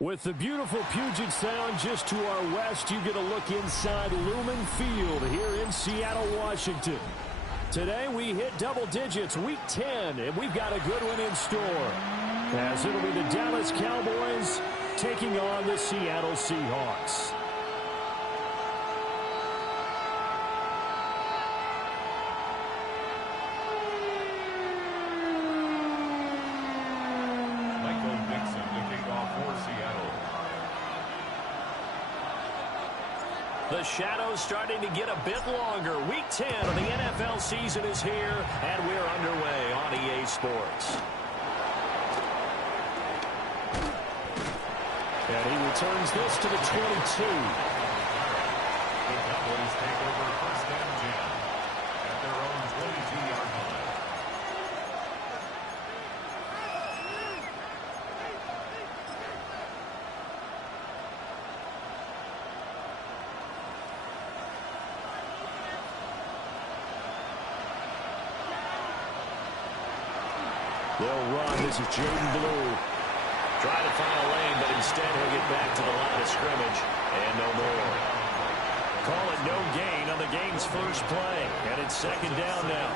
With the beautiful Puget Sound just to our west, you get a look inside Lumen Field here in Seattle, Washington. Today we hit double digits, week 10, and we've got a good one in store. As it'll be the Dallas Cowboys taking on the Seattle Seahawks. The shadow's starting to get a bit longer. Week 10 of the NFL season is here, and we're underway on EA Sports. And he returns this to the 22. The Cowboys take over first and 10 at their own 22-yard line. They'll run. This is Jaden Blue. Trying to find a lane, but instead he'll get back to the line of scrimmage. And no more. Call it no gain on the game's first play. And it's second down now.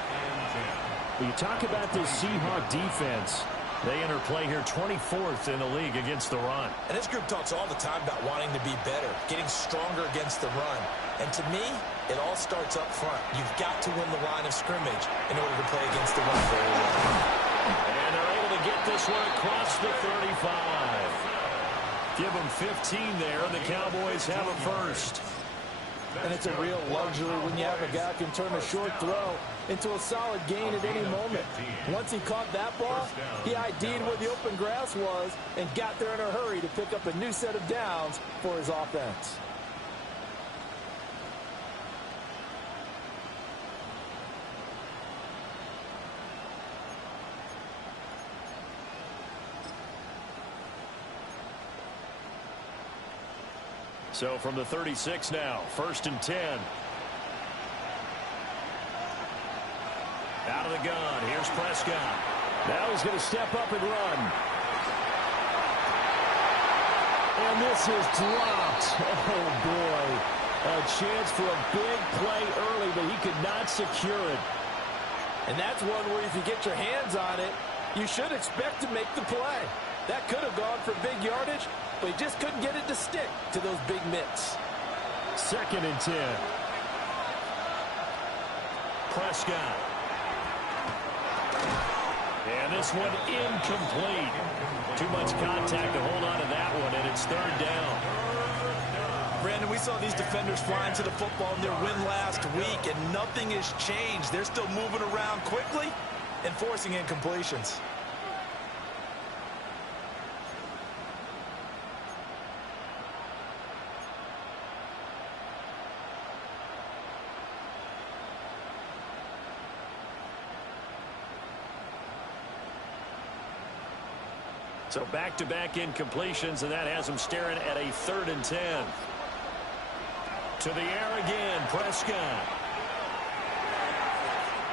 When you talk about this Seahawk defense, they enter play here 24th in the league against the run. And this group talks all the time about wanting to be better, getting stronger against the run. And to me, it all starts up front. You've got to win the line of scrimmage in order to play against the run very well. And they're able to get this one across the 35. Give them 15 there, and the Cowboys have a first. And it's a real luxury when you have a guy who can turn a short throw into a solid gain at any moment. Once he caught that ball, he ID'd where the open grass was and got there in a hurry to pick up a new set of downs for his offense. So from the 36 now, first and 10. Out of the gun, here's Prescott. Now he's going to step up and run. And this is dropped. Oh, boy. A chance for a big play early, but he could not secure it. And that's one where if you get your hands on it, you should expect to make the play. That could have gone for big yardage, but he just couldn't get it to stick to those big mitts. Second and 10. Prescott. And this one incomplete. Too much contact to hold on to that one, and it's third down. Brandon, we saw these defenders flying to the football in their win last week, and nothing has changed. They're still moving around quickly and forcing incompletions. So back-to-back incompletions, and that has them staring at a third and 10. To the air again, Prescott.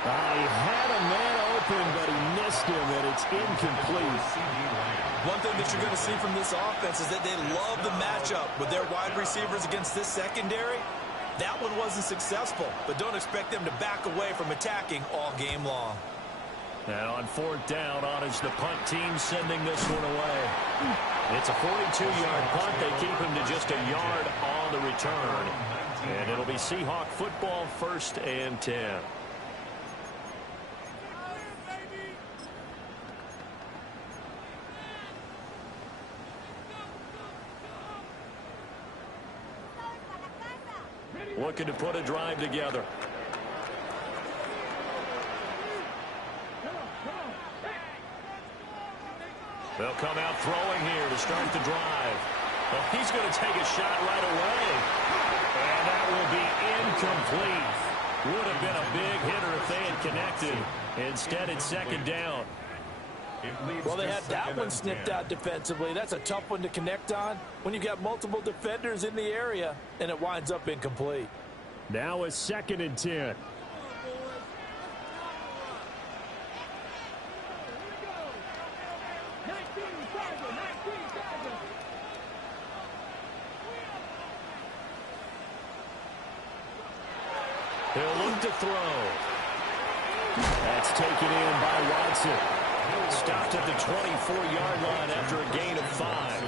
He had a man open, but he missed him, and it's incomplete. One thing that you're going to see from this offense is that they love the matchup with their wide receivers against this secondary. That one wasn't successful, but don't expect them to back away from attacking all game long. And on fourth down, on is the punt team sending this one away. It's a 42-yard punt. They keep him to just a yard on the return. And it'll be Seahawk football, first and 10. Looking to put a drive together. They'll come out throwing here to start the drive. Well, he's going to take a shot right away. And that will be incomplete. Would have been a big hitter if they had connected. Instead, it's second down. Well, they had that one snipped out defensively. That's a tough one to connect on when you've got multiple defenders in the area, and it winds up incomplete. Now it's second and 10. He'll look to throw. That's taken in by Watson. Stopped at the 24-yard line after a gain of 5.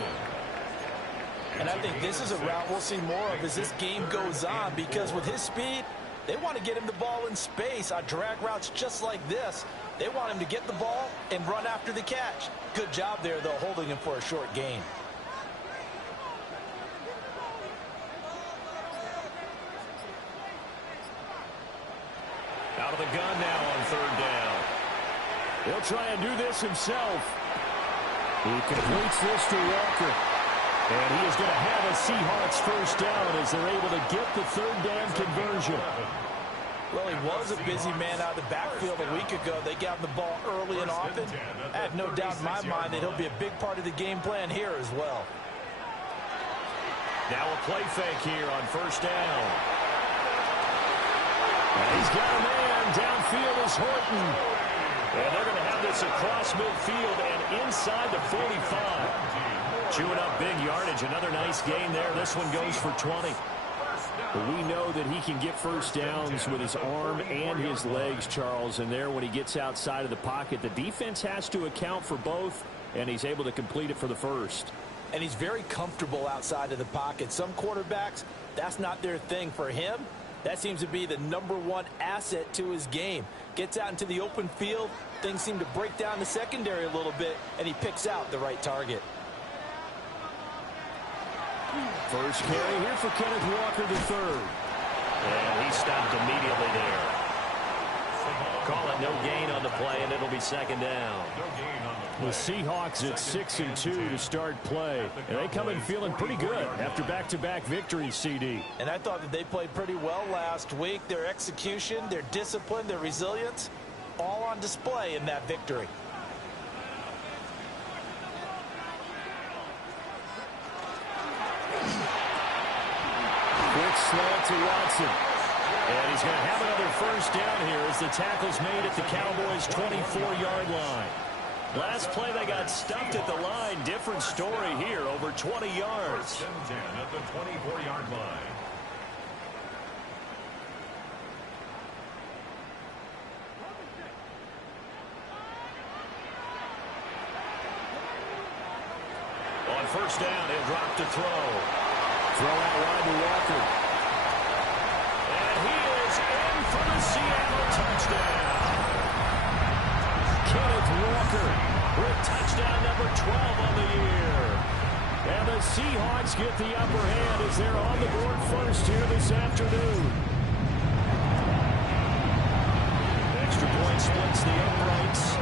And I think this is a route we'll see more of as this game goes on, because with his speed, they want to get him the ball in space on drag routes just like this. They want him to get the ball and run after the catch. Good job there, though, holding him for a short gain. Out of the gun now on 3rd down. He'll try and do this himself. He completes this to Walker. And he is going to have a Seahawks 1st down as they're able to get the 3rd down conversion. Well, he was a busy man out of the backfield a week ago. They got him the ball early and often. I have no doubt in my mind that he'll be a big part of the game plan here as well. Now a play fake here on 1st down. And he's got a man. Downfield is Horton. And they're going to have this across midfield and inside the 45. Chewing up big yardage. Another nice gain there. This one goes for 20. But we know that he can get 1st downs with his arm and his legs, Charles. And there, when he gets outside of the pocket, the defense has to account for both, and he's able to complete it for the 1st. And he's very comfortable outside of the pocket. Some quarterbacks, that's not their thing. For him, that seems to be the #1 asset to his game. Gets out into the open field, things seem to break down the secondary a little bit, and he picks out the right target. First carry here for Kenneth Walker III. And he stopped immediately there. Call it no gain on the play, and it'll be 2nd down. The Seahawks at 6-2 to start play. And they come in feeling pretty good after back-to-back victories, CD. And I thought that they played pretty well last week. Their execution, their discipline, their resilience, all on display in that victory. Quick slant to Watson. And he's going to have another 1st down here as the tackle's made at the Cowboys' 24-yard line. Last play, they got stuffed at the line. Different story here, over 20 yards. 1st and 10 at the 24-yard line. On 1st down, he'll drop to throw. Throw out wide to Walker. And he is in for the Seattle touchdown. Kenneth Walker with touchdown number 12 on the year. And the Seahawks get the upper hand as they're on the board first here this afternoon. Extra point splits the uprights.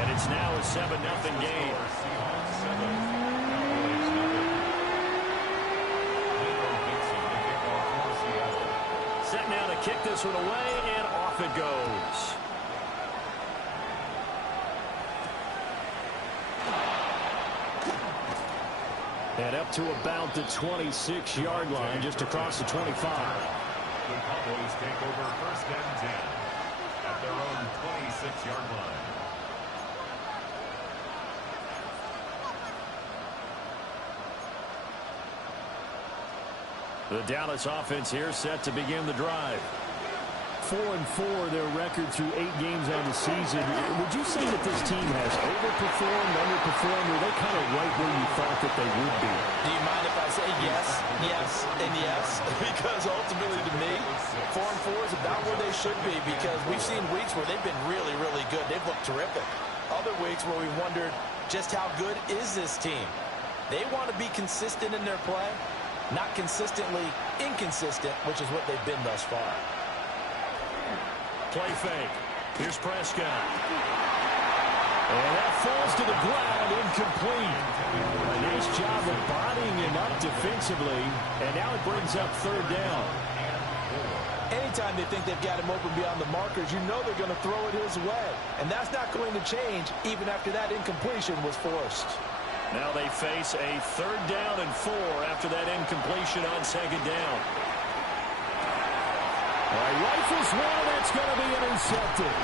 And it's now a 7-0 game. Set now to kick this one away, and off it goes. And up to about the 26-yard line, just across the 25. The Cowboys take over 1st and 10 at their own 26-yard line. The Dallas offense here set to begin the drive. 4-4 their record through 8 games on the season. Would you say that this team has overperformed, underperformed, or are they kind of right where you thought that they would be? Do you mind if I say yes, yes, and yes? Because ultimately to me, 4-4 is about where they should be, because we've seen weeks where they've been really, really good. They've looked terrific. Other weeks where we wondered just how good is this team. They want to be consistent in their play, not consistently inconsistent, which is what they've been thus far. Play fake. Here's Prescott. And that falls to the ground, incomplete. A nice job of bodying him up defensively, and now it brings up 3rd down. Anytime they think they've got him open beyond the markers, you know they're going to throw it his way. And that's not going to change even after that incompletion was forced. Now they face a 3rd down and 4 after that incompletion on 2nd down. All right, rifles one, that's going to be intercepted.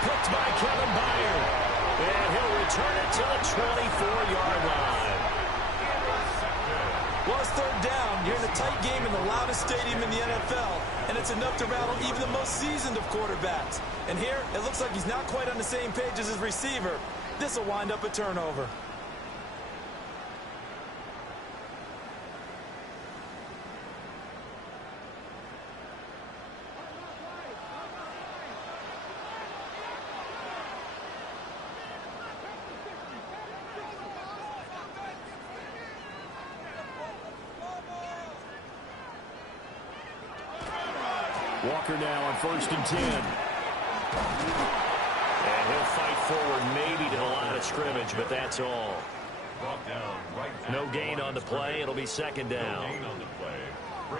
Picked by Kevin Byard. And he'll return it to the 24-yard line. Well, it's third down, you're in a tight game in the loudest stadium in the NFL, and it's enough to rattle even the most seasoned of quarterbacks. And here, it looks like he's not quite on the same page as his receiver. This will wind up a turnover. Walker now on 1st and 10. And he'll fight forward maybe to the line of scrimmage, but that's all. No gain on the play. It'll be 2nd down.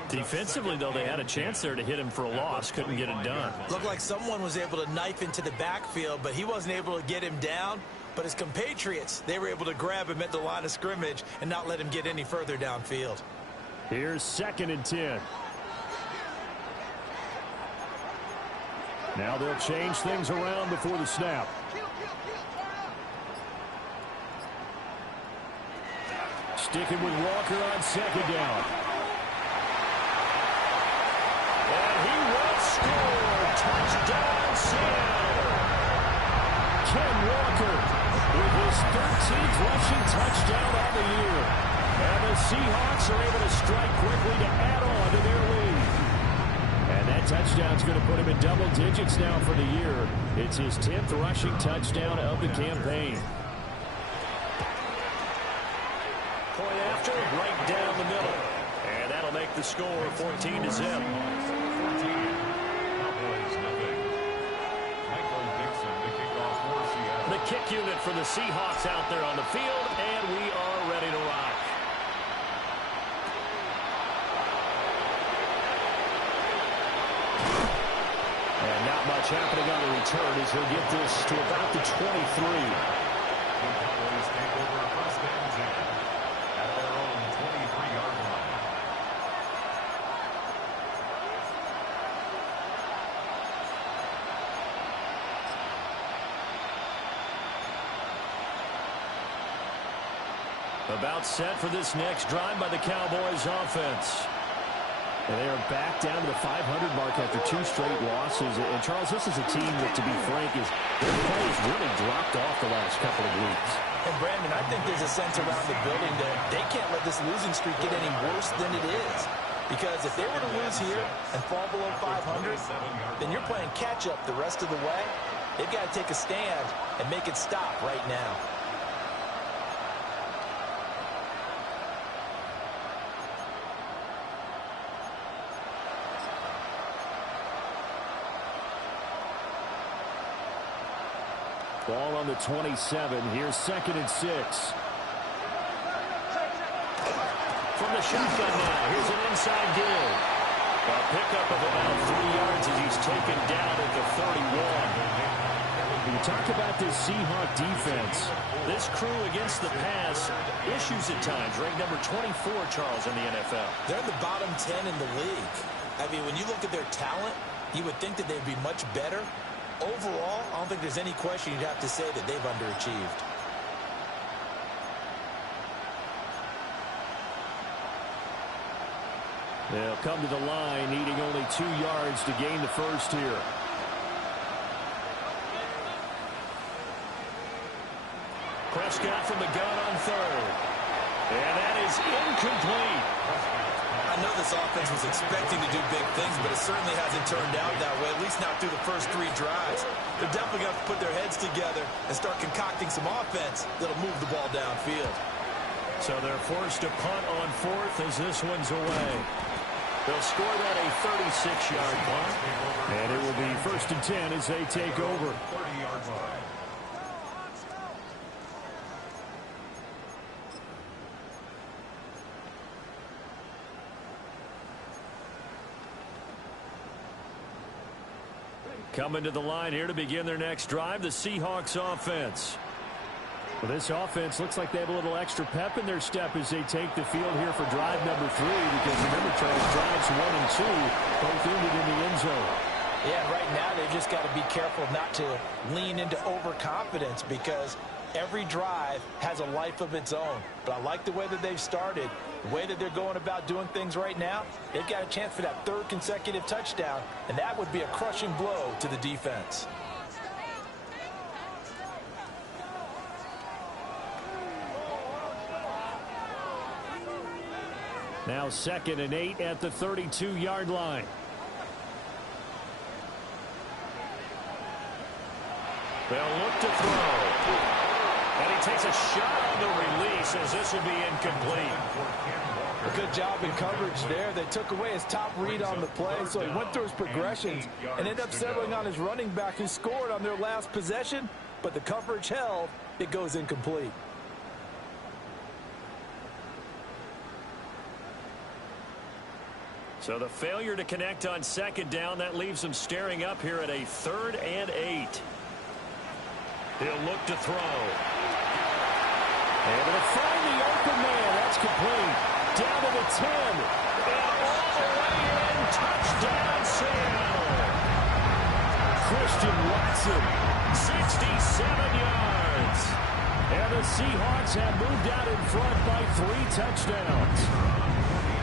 Defensively, though, they had a chance there to hit him for a loss. Couldn't get it done. Looked like someone was able to knife into the backfield, but he wasn't able to get him down. But his compatriots, they were able to grab him at the line of scrimmage and not let him get any further downfield. Here's 2nd and 10. Now they'll change things around before the snap. Sticking with Walker on 2nd down. And he will score. Touchdown, Seattle. Ken Walker with his 13th rushing touchdown of the year. And the Seahawks are able to strike quickly to add on to their lead. And that touchdown's going to put him in double digits now for the year. It's his 10th rushing touchdown of the campaign. Point after, right down the middle. And that'll make the score 14-0. The kick unit for the Seahawks out there on the field, and we are ready to rock. And not much happening on the return as he'll get this to about the 23. The Cowboys take over 1st and 10 at their own 23-yard line. About set for this next drive by the Cowboys offense. And they are back down to the 500 mark after 2 straight losses. And, Charles, this is a team that, to be frank, their play has really dropped off the last couple of weeks. And, Brandon, I think there's a sense around the building that they can't let this losing streak get any worse than it is. Because if they were to lose here and fall below 500, then you're playing catch-up the rest of the way. They've got to take a stand and make it stop right now. Ball on the 27. Here's 2nd and 6. From the shotgun now. Here's an inside give. A pickup of about 3 yards as he's taken down at the 31. You talk about this Seahawk defense. This crew against the pass, issues at times. Ranked number 24, Charles, in the NFL. They're in the bottom 10 in the league. I mean, when you look at their talent, you would think that they'd be much better. Overall, I don't think there's any question you'd have to say that they've underachieved. They'll come to the line, needing only 2 yards to gain the first here. Prescott from the gun on 3rd. And that is incomplete. I know this offense was expecting to do big things, but it certainly hasn't turned out that way, at least not through the first 3 drives. They're definitely going to have to put their heads together and start concocting some offense that'll move the ball downfield. So they're forced to punt on 4th as this one's away. They'll score that a 36-yard punt. And it will be 1st and 10 as they take over. 30-yard line. Coming to the line here to begin their next drive, the Seahawks offense. Well, this offense looks like they have a little extra pep in their step as they take the field here for drive number 3, because remember, Charles, drives 1 and 2 both ended in the end zone. Yeah, right now they've just got to be careful not to lean into overconfidence, because every drive has a life of its own. But I like the way that they've started. The way that they're going about doing things right now, they've got a chance for that third consecutive touchdown, and that would be a crushing blow to the defense. Now 2nd and 8 at the 32-yard line. They'll look to throw. And he takes a shot on the release as this will be incomplete. A good job in coverage there. They took away his top read on the play, so he went through his progressions and ended up settling on his running back who scored on their last possession, but the coverage held. It goes incomplete. So the failure to connect on 2nd down, that leaves them staring up here at a 3rd and 8. He'll look to throw. Able to find the open man. That's complete. Down to the 10. And all the way in. Touchdown, Seattle. Christian Watson, 67 yards. And the Seahawks have moved out in front by 3 touchdowns.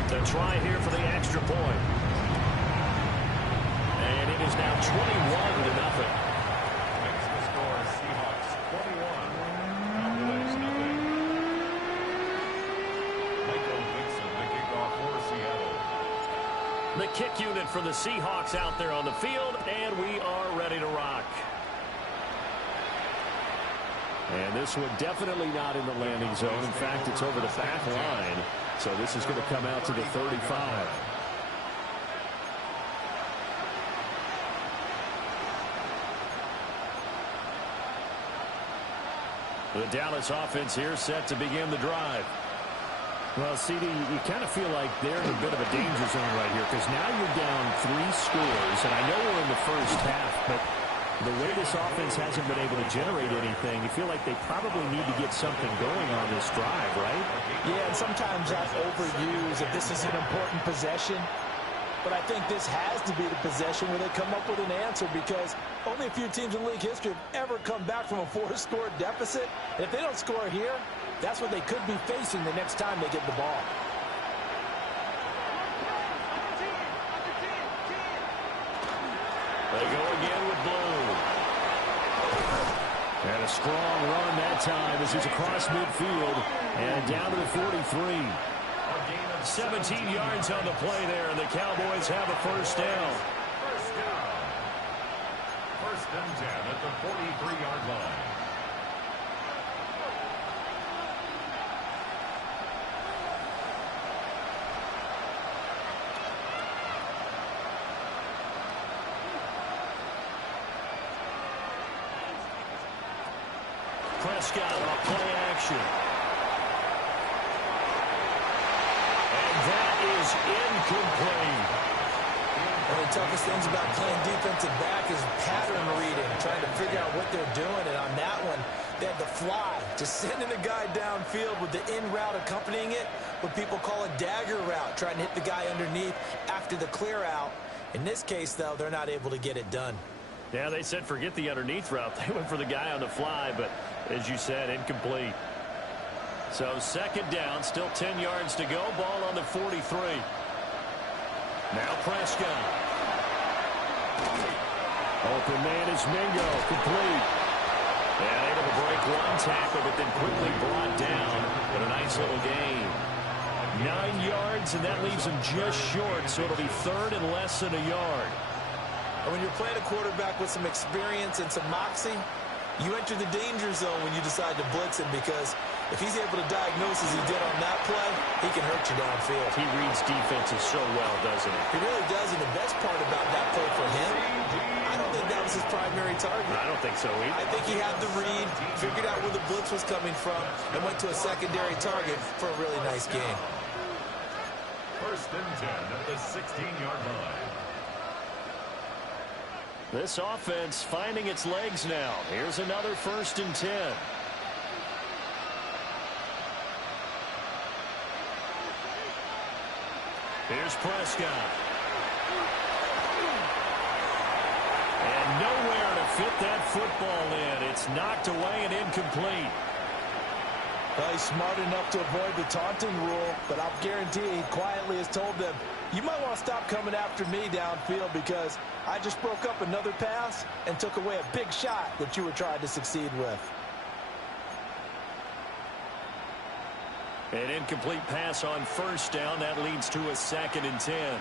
The try here for the extra point. And it is now 21-0. Makes the score Seahawks 21. Cowboys nothing. Michael Dixon, the kickoff for Seattle. The kick unit for the Seahawks out there on the field, and we are ready to rock. And this one definitely not in the landing zone. In fact, it's over the back line. So this is going to come out to the 35. The Dallas offense here set to begin the drive. Well, CD, you kind of feel like they're in a bit of a danger zone right here because now you're down 3 scores. And I know we're in the first half, but the way this offense hasn't been able to generate anything, you feel like they probably need to get something going on this drive, right? Yeah, and sometimes I overuse if this is an important possession. But I think this has to be the possession where they come up with an answer because only a few teams in league history have ever come back from a 4-score deficit. And if they don't score here, that's what they could be facing the next time they get the ball. They go again with Blue. And a strong run that time as he's across midfield and down to the 43. 17 yards on the play there, and the Cowboys have a first down. First down. 1st and 10 at the 43-yard line. Prescott on play action. And that is incomplete. One of the toughest things about playing defensive back is pattern reading, trying to figure out what they're doing. And on that one, they had the fly, just sending a guy downfield with the in route accompanying it, what people call a dagger route, trying to hit the guy underneath after the clear out. In this case, though, they're not able to get it done. Yeah, they said forget the underneath route. They went for the guy on the fly, but as you said, incomplete. So 2nd down, still 10 yards to go. Ball on the 43. Now Prescott. Open man is Mingo, complete. And able to break one tackle, but then quickly brought down. But a nice little gain. 9 yards, and that leaves him just short, so it'll be 3rd and less than a yard. And when you're playing a quarterback with some experience and some moxie, you enter the danger zone when you decide to blitz him because if he's able to diagnose as he did on that play, he can hurt you downfield. He reads defenses so well, doesn't he? He really does, and the best part about that play for him, I don't think that was his primary target. I don't think so either. I think he had the read, figured out where the blitz was coming from, and went to a secondary target for a really nice game. 1st and 10 at the 16-yard line. This offense finding its legs now. Here's another 1st and 10. Here's Prescott. And nowhere to fit that football in. It's knocked away and incomplete. Well, he's smart enough to avoid the taunting rule, but I'll guarantee he quietly has told them, you might want to stop coming after me downfield because I just broke up another pass and took away a big shot that you were trying to succeed with. An incomplete pass on first down. That leads to a 2nd and 10.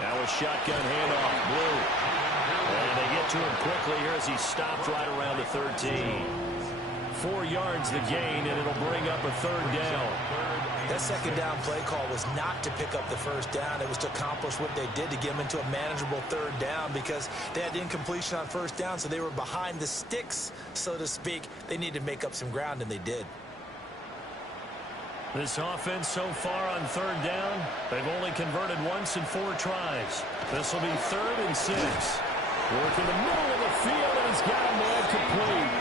Now a shotgun handoff. Blue. And they get to him quickly here as he stopped right around the 13. 4 yards the gain, and it'll bring up a 3rd down. That 2nd down play call was not to pick up the 1st down. It was to accomplish what they did to get them into a manageable 3rd down because they had incompletion on 1st down, so they were behind the sticks, so to speak. They needed to make up some ground, and they did. This offense so far on 3rd down, they've only converted once in 4 tries. This will be 3rd and 6. Work in the middle of the field, and he's got a man complete.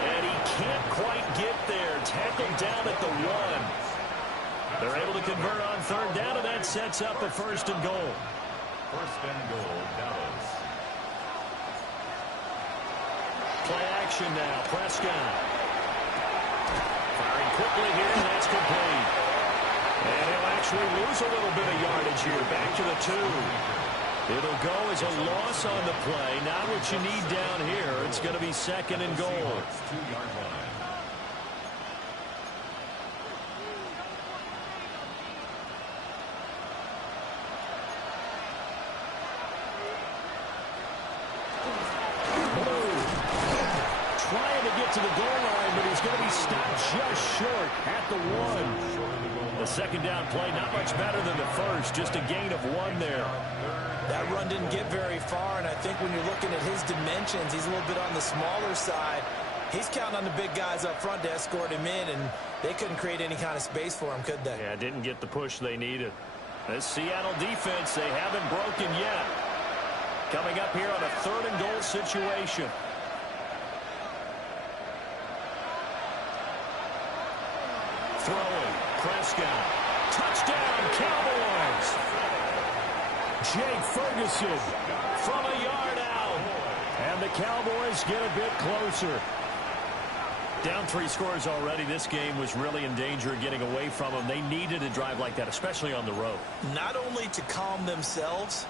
And he can't quite get there. Tackled down at the 1. They're able to convert on 3rd down, and that sets up a 1st and goal. 1st and goal, Dallas. Play action now. Prescott. Firing quickly here, and that's complete. And he'll actually lose a little bit of yardage here. Back to the 2. It'll go as a loss on the play. Not what you need down here. It's going to be 2nd and goal. 2-yard line. Trying to get to the goal line, but he's going to be stopped just short at the 1. The 2nd down play, not much better than the 1st. Just a gain of 1 there. That run didn't get very far, and I think when you're looking at his dimensions, he's a little bit on the smaller side. He's counting on the big guys up front to escort him in, and they couldn't create any kind of space for him, could they? Yeah, didn't get the push they needed. This Seattle defense, they haven't broken yet. Coming up here on a 3rd and goal situation. Throwing, Prescott. Touchdown, Cowboys! Jake Ferguson from a yard out. And the Cowboys get a bit closer. Down 3 scores already. This game was really in danger of getting away from them. They needed a drive like that, especially on the road. Not only to calm themselves,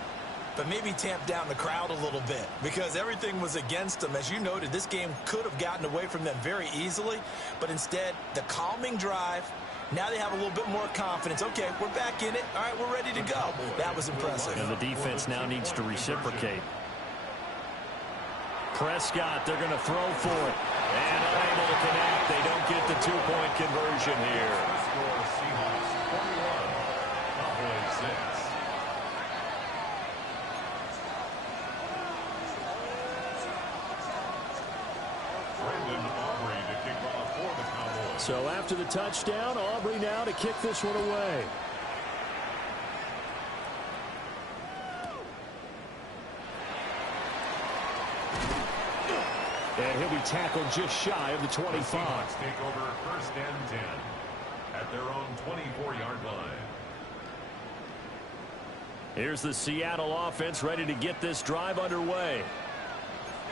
but maybe tamp down the crowd a little bit because everything was against them. As you noted, this game could have gotten away from them very easily, but instead, the calming drive, now they have a little bit more confidence. Okay, we're back in it. All right, we're ready to go. That was impressive. And the defense now needs to reciprocate. Prescott, they're going to throw for it. And unable to connect. They don't get the 2-point conversion here. Score Seahawks 41, Cowboys 6. So after the touchdown, Aubrey now to kick this one away. And he'll be tackled just shy of the 25. The Seahawks take over 1st and 10 at their own 24-yard line. Here's the Seattle offense ready to get this drive underway.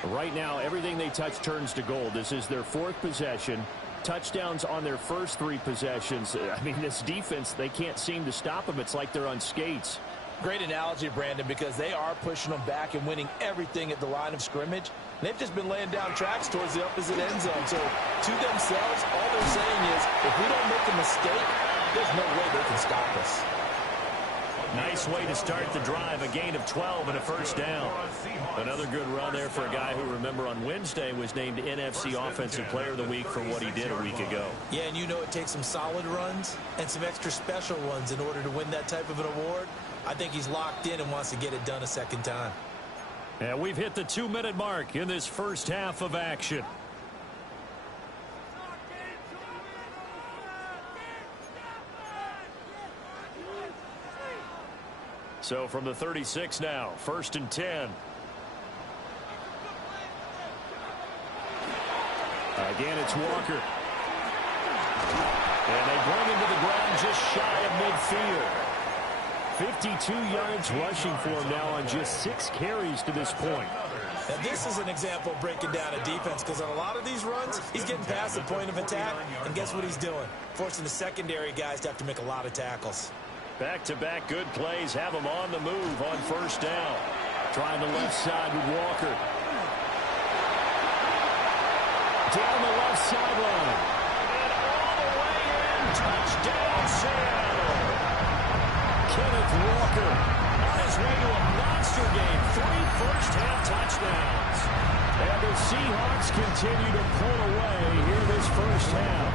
Right now, everything they touch turns to gold. This is their 4th possession. Touchdowns on their first 3 possessions. I mean, this defense, they can't seem to stop them. It's like they're on skates. Great analogy, Brandon, because they are pushing them back and winning everything at the line of scrimmage. They've just been laying down tracks towards the opposite end zone. So to themselves, all they're saying is, if we don't make a mistake, there's no way they can stop us. Nice way to start the drive. A gain of 12 and a 1st down. Another good run there for a guy who, remember, on Wednesday was named NFC Offensive Player of the Week for what he did a week ago. Yeah, and you know it takes some solid runs and some extra special ones in order to win that type of an award. I think he's locked in and wants to get it done a 2nd time. And we've hit the 2-minute mark in this first half of action. So from the 36 now, 1st and 10. Again, it's Walker. And they bring him to the ground just shy of midfield. 52 yards rushing for him now on just 6 carries to this point. Now, this is an example of breaking down a defense because on a lot of these runs, he's getting past the point of attack, and guess what he's doing? Forcing the secondary guys to have to make a lot of tackles. Back-to-back good plays have him on the move on first down. Trying the left side with Walker. Down the left sideline. And all the way in. Touchdown, Seattle. Kenneth Walker on his way to a monster game. 3 first-half touchdowns. And the Seahawks continue to pull away here this first half.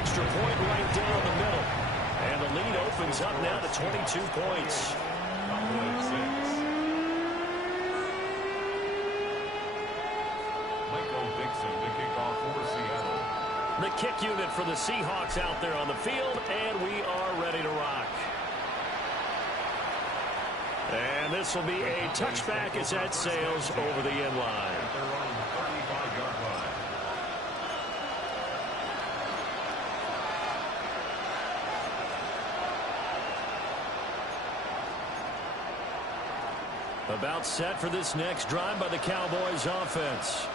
Extra point right down the middle. And the lead opens up now to 22 points. The kick unit for the Seahawks out there on the field, and we are ready to rock. And this will be a touchback as that sails over the end line. About set for this next drive by the Cowboys offense.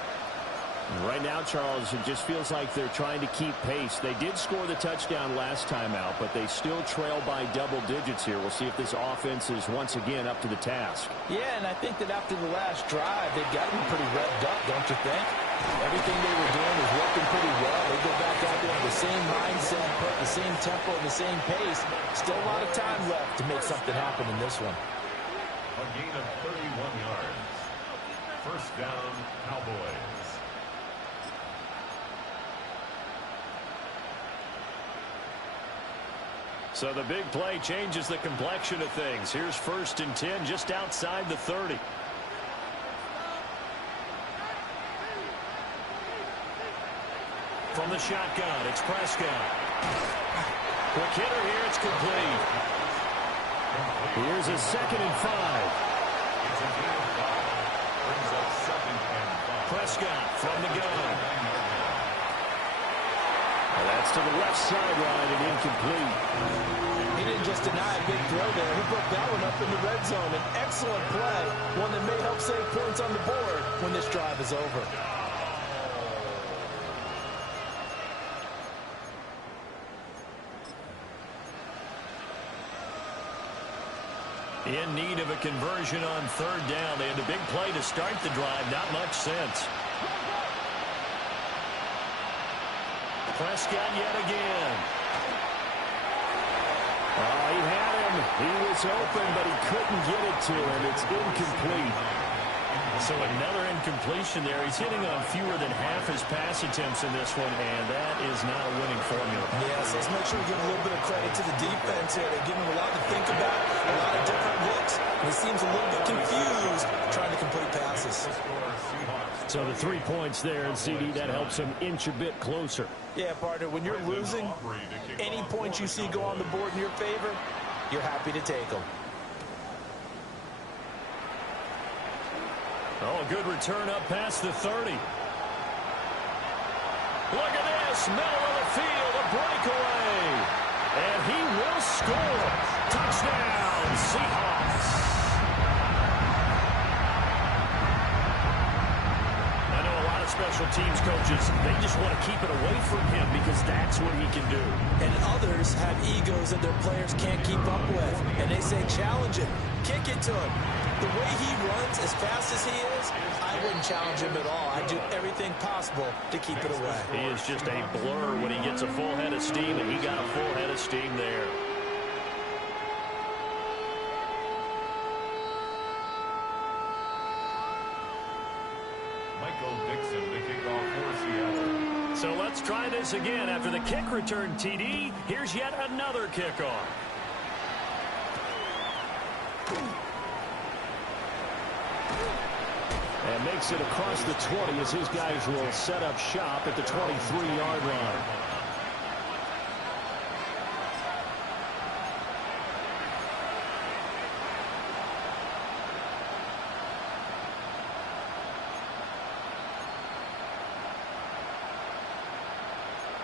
Right now, Charles, it just feels like they're trying to keep pace. They did score the touchdown last time out, but they still trail by double digits here. We'll see if this offense is once again up to the task. Yeah, and I think that after the last drive, they've got to be pretty revved up, don't you think? Everything they were doing was working pretty well. They go back out there with the same mindset, put the same tempo, and the same pace. Still a lot of time left to make something happen in this one. A gain of 31 yards. First down, Cowboys. So the big play changes the complexion of things. Here's 1st and 10 just outside the 30. From the shotgun, it's Prescott. Quick hitter here, it's complete. Here's a 2nd and 5. It's a gain of 5. Brings up 2nd and 5. Prescott from the gun. Well, that's to the left sideline and incomplete. He didn't just deny a big throw there. He broke that one up in the red zone. An excellent play, one that may help save points on the board when this drive is over. In need of a conversion on 3rd down. They had a big play to start the drive. Not much sense. Prescott yet again. Oh, he had him. He was open, but he couldn't get it to him. It's incomplete. So another incompletion there. He's hitting on fewer than half his pass attempts in this one, and that is not a winning formula. Yes, let's make sure we give a little bit of credit to the defense here. They're giving him a lot to think about, a lot of different looks. And he seems a little bit confused trying to complete passes. So the 3 points there, and CD, that helps him inch a bit closer. Yeah, partner, when you're losing, any points you see go on the board in your favor, you're happy to take them. Oh, a good return up past the 30. Look at this, middle of the field, a breakaway. And he will score. Touchdown, Seahawks. I know a lot of special teams coaches, they just want to keep it away from him because that's what he can do. And others have egos that their players can't keep up with. And they say, challenge it, kick it to him. The way he runs as fast as he is, I wouldn't challenge him at all. I'd do everything possible to keep it away. He is just a blur when he gets a full head of steam, and he got a full head of steam there. So let's try this again. After the kick return, TD, here's yet another kickoff. And makes it across the 20 as his guys will set up shop at the 23-yard line.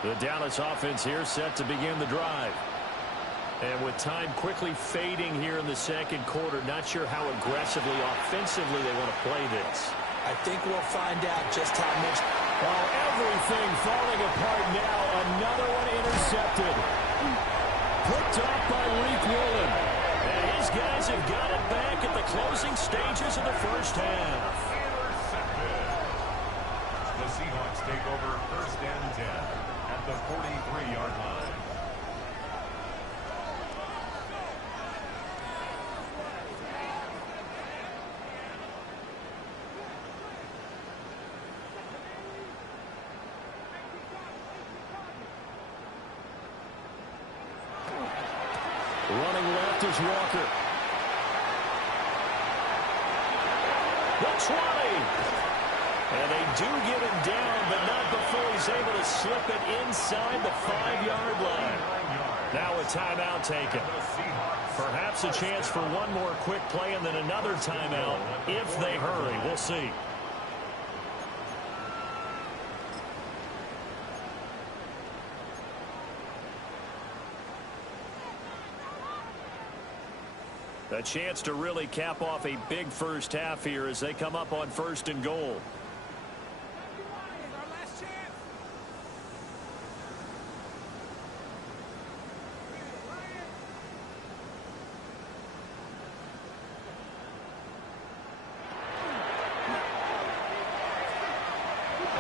The Dallas offense here set to begin the drive. And with time quickly fading here in the second quarter, not sure how aggressively, offensively they want to play this. I think we'll find out just how much. Oh, everything falling apart now. Another one intercepted. Picked off by Leek Woolen. And his guys have got it back at the closing stages of the first half. The Seahawks take over first and 10 at the 43-yard line. Running left is Walker. The 20. And they do get him down, but not before he's able to slip it inside the 5-yard line. Now a timeout taken. Perhaps a chance for one more quick play and then another timeout if they hurry. We'll see. A chance to really cap off a big first half here as they come up on 1st and goal.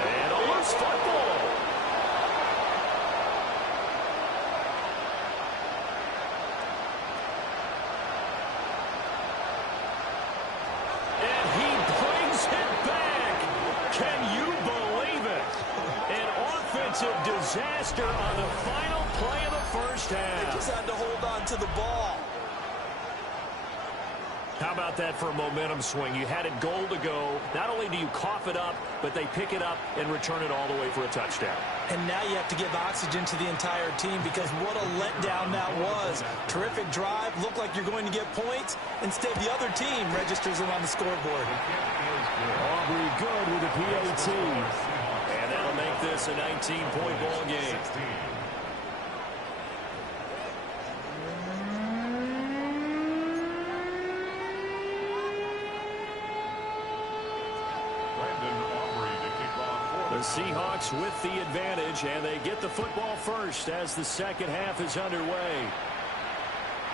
And a loose football. Disaster on the final play of the first half. They just had to hold on to the ball. How about that for a momentum swing? You had a goal to go. Not only do you cough it up, but they pick it up and return it all the way for a touchdown. And now you have to give oxygen to the entire team because what a letdown that was. Terrific drive. Looked like you're going to get points. Instead, the other team registers them on the scoreboard. Aubrey good with a PAT. And that'll make this a 19-point ball game. The Seahawks with the advantage, and they get the football first as the second half is underway.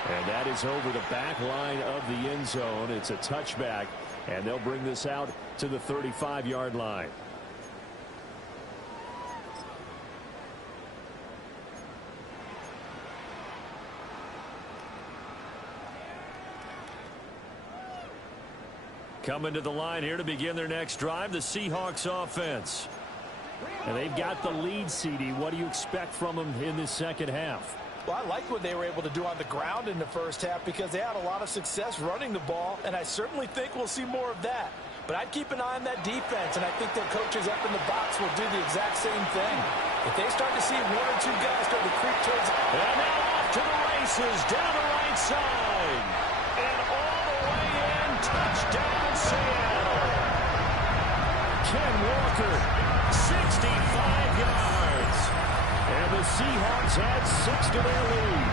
And that is over the back line of the end zone. It's a touchback, and they'll bring this out to the 35-yard line. Coming to the line here to begin their next drive, the Seahawks offense. And they've got the lead, CD. What do you expect from them in this second half? Well, I like what they were able to do on the ground in the first half because they had a lot of success running the ball, and I certainly think we'll see more of that. But I'd keep an eye on that defense, and I think their coaches up in the box will do the exact same thing. If they start to see one or two guys start to creep towards... And now off to the races, down the right side. And all the way in, touchdown Seattle. Ken Walker, 65 yards. And the Seahawks add 6 to their lead.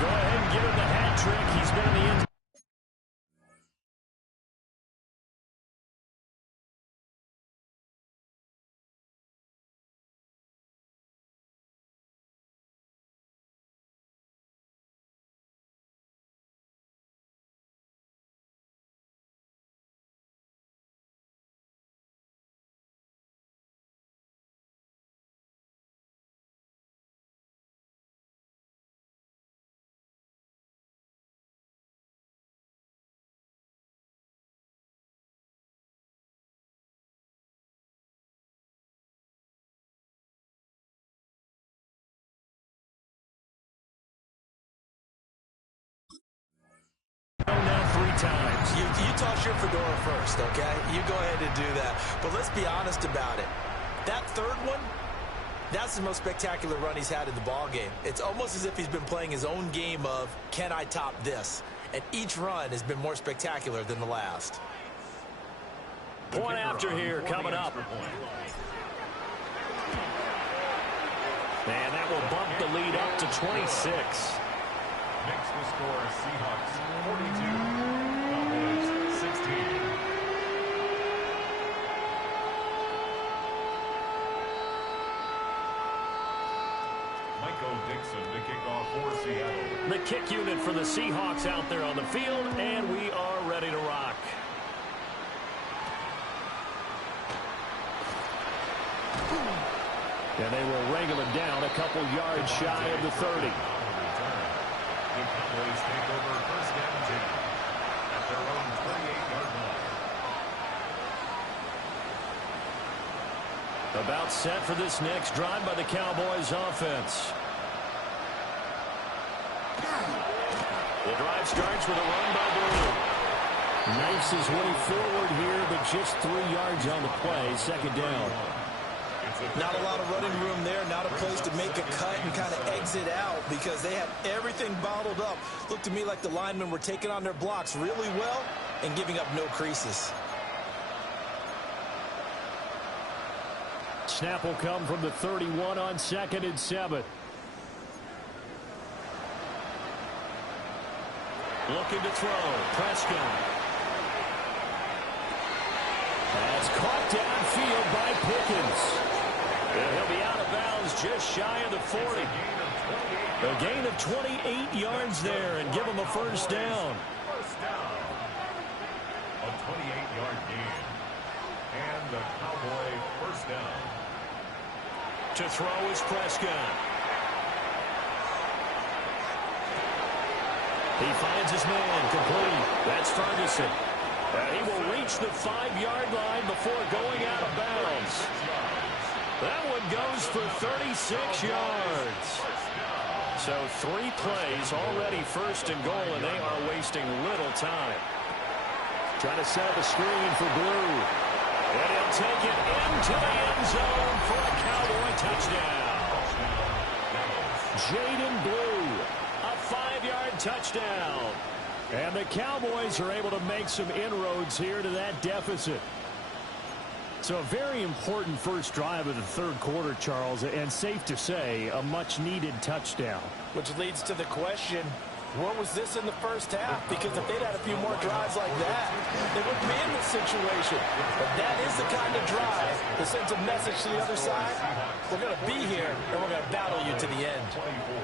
Go ahead and give him the hat trick. He's been in the end. Now 3 times. You toss your fedora first, okay? You go ahead and do that. But let's be honest about it. That third one, that's the most spectacular run he's had in the ball game. It's almost as if he's been playing his own game of, can I top this? And each run has been more spectacular than the last. Point after here coming up. And that will bump the lead up to 26. Makes the score Seahawks 42, Cowboys 16. Dixon to kick off for Seattle. The kick unit for the Seahawks out there on the field, and we are ready to rock. And they will wrangle it down a couple yards shy of the 30. The Cowboys take over first and 10 at their own 28-yard line. About set for this next drive by the Cowboys offense. The drive starts with a run by Blue. Knifes his way forward here, but just 3 yards on the play. Second down. Not a lot of running room there. Not a place to make a cut and kind of exit out because they had everything bottled up. Looked to me like the linemen were taking on their blocks really well and giving up no creases. Snap will come from the 31 on 2nd and 7. Looking to throw. Prescott. That's caught downfield by Pickens. And he'll be out of bounds just shy of the 40. A gain of 28 yards there and give him a first down. First down. A 28-yard gain. And the Cowboy first down. To throw is Prescott. He finds his man complete. That's Ferguson. And he will reach the 5-yard line before going out of bounds. That one goes for 36 yards. So 3 plays already first and goal, and they are wasting little time. Trying to set up a screen for Blue. And he'll take it into the end zone for a Cowboy touchdown. Jaden Blue. A 5-yard touchdown. And the Cowboys are able to make some inroads here to that deficit. So a very important first drive of the third quarter, Charles, and safe to say, a much-needed touchdown. Which leads to the question, where was this in the first half? Because if they'd had a few more drives like that, they wouldn't be in this situation. But that is the kind of drive that sends a message to the other side. We're going to be here, and we're going to battle you to the end.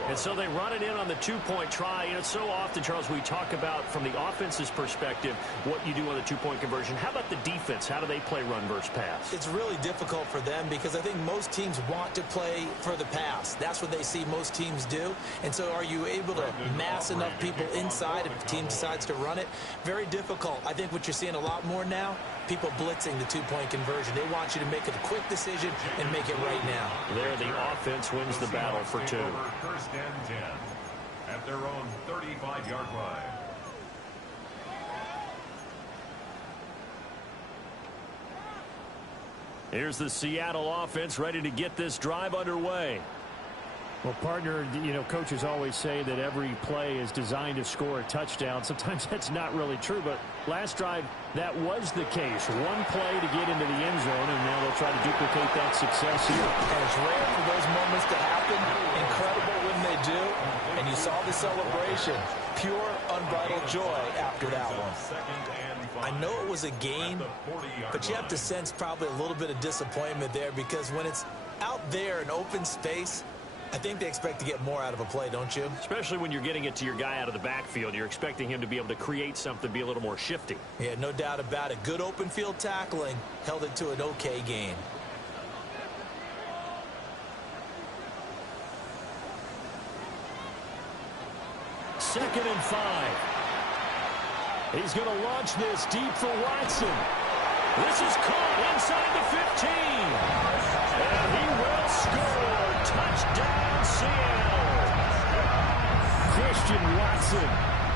And so they run it in on the 2-point try. You know, so often, Charles, we talk about from the offense's perspective what you do on the 2-point conversion. How about the defense? How do they play run versus pass? It's really difficult for them because I think most teams want to play for the pass. That's what they see most teams do. And so are you able to mass enough people inside if the team decides to run it? Very difficult. I think what you're seeing a lot more now, people blitzing the 2-point conversion. They want you to make a quick decision and make it right now. There, the offense wins the battle for 2. First and 10 at their own 35-yard line. Here's the Seattle offense ready to get this drive underway. Well, partner, you know, coaches always say that every play is designed to score a touchdown. Sometimes that's not really true, but last drive, that was the case. One play to get into the end zone, and now they'll try to duplicate that success here. And it's rare for those moments to happen. Incredible when they do. And you saw the celebration. Pure, unbridled joy after that one. I know it was a gain, but you have to sense probably a little bit of disappointment there because when it's out there in open space, I think they expect to get more out of a play, don't you? Especially when you're getting it to your guy out of the backfield. You're expecting him to be able to create something, be a little more shifty. Yeah, no doubt about it. Good open field tackling held it to an okay gain. Second and 5. He's going to launch this deep for Watson. This is caught inside the 15. And he will score. Touchdown, Seattle. Christian Watson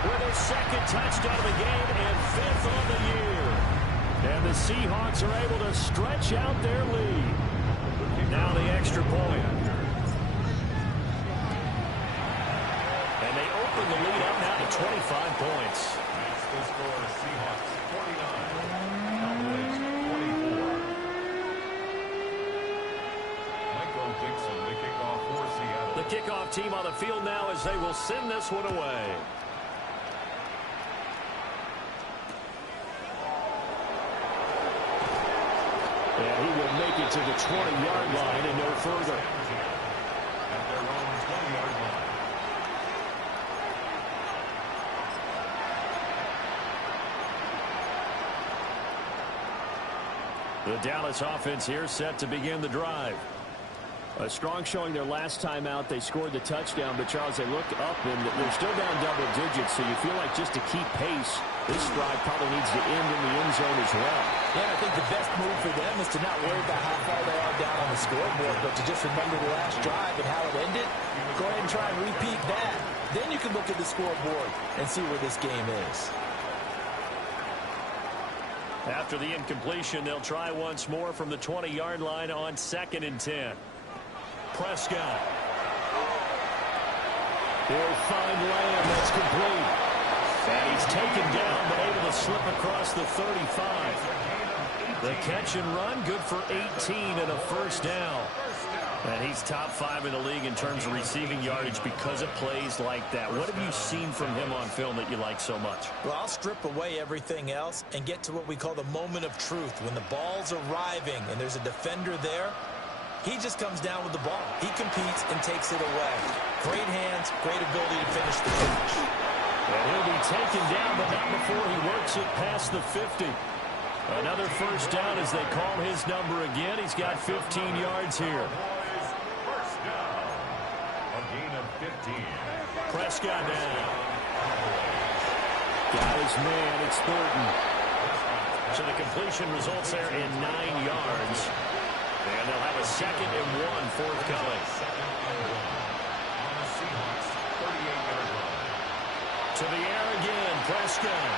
with his second touchdown of the game and 5th on the year. And the Seahawks are able to stretch out their lead. Now the extra point. And they open the lead up now to 25 points. That's the score. Seahawks 49, Cowboys 24. Michael Dixon, the kickoff for Seattle. The kickoff team on the field now as they will send this one away. And he will make it to the 20-yard line and no further. At their own 20-yard line. The Dallas offense here set to begin the drive. A strong showing their last time out. They scored the touchdown, but Charles, they looked up and they're still down double digits, so you feel like just to keep pace, this drive probably needs to end in the end zone as well. Yeah, I think the best move for them is to not worry about how far they are down on the scoreboard, but to just remember the last drive and how it ended. Go ahead and try and repeat that. Then you can look at the scoreboard and see where this game is. After the incompletion, they'll try once more from the 20-yard line on 2nd and 10. Prescott. He'll find Lamb. That's complete. And he's taken down, but able to slip across the 35. The catch and run, good for 18 and a first down. And he's top 5 in the league in terms of receiving yardage because of plays like that. What have you seen from him on film that you like so much? Well, I'll strip away everything else and get to what we call the moment of truth. When the ball's arriving and there's a defender there, he just comes down with the ball. He competes and takes it away. Great hands, great ability to finish the catch. And he'll be taken down, but not before he works it past the 50. Another first down as they call his number again. He's got 15 yards here. First down. A gain of 15. Prescott down. Got his man. It's Thornton. So the completion results there in 9 yards. And they'll have a 2nd and 1 forthcoming. Second and 1 on the Seahawks 38-yard line. To the air again, Prescott.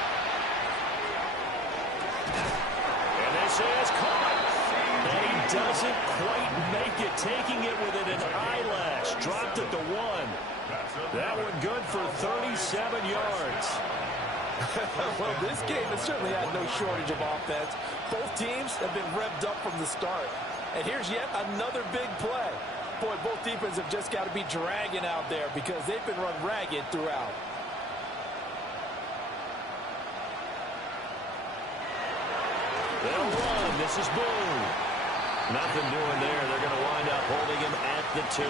And this is caught. And he doesn't quite make it, taking it within an eyelash. Dropped it to 1. That one good for 37 yards. Well, this game has certainly had no shortage of offense. Both teams have been revved up from the start. And here's yet another big play. Boy, both defenses have just got to be dragging out there because they've been run ragged throughout. They'll run. This is Boone. Nothing doing there. They're going to wind up holding him at the 2.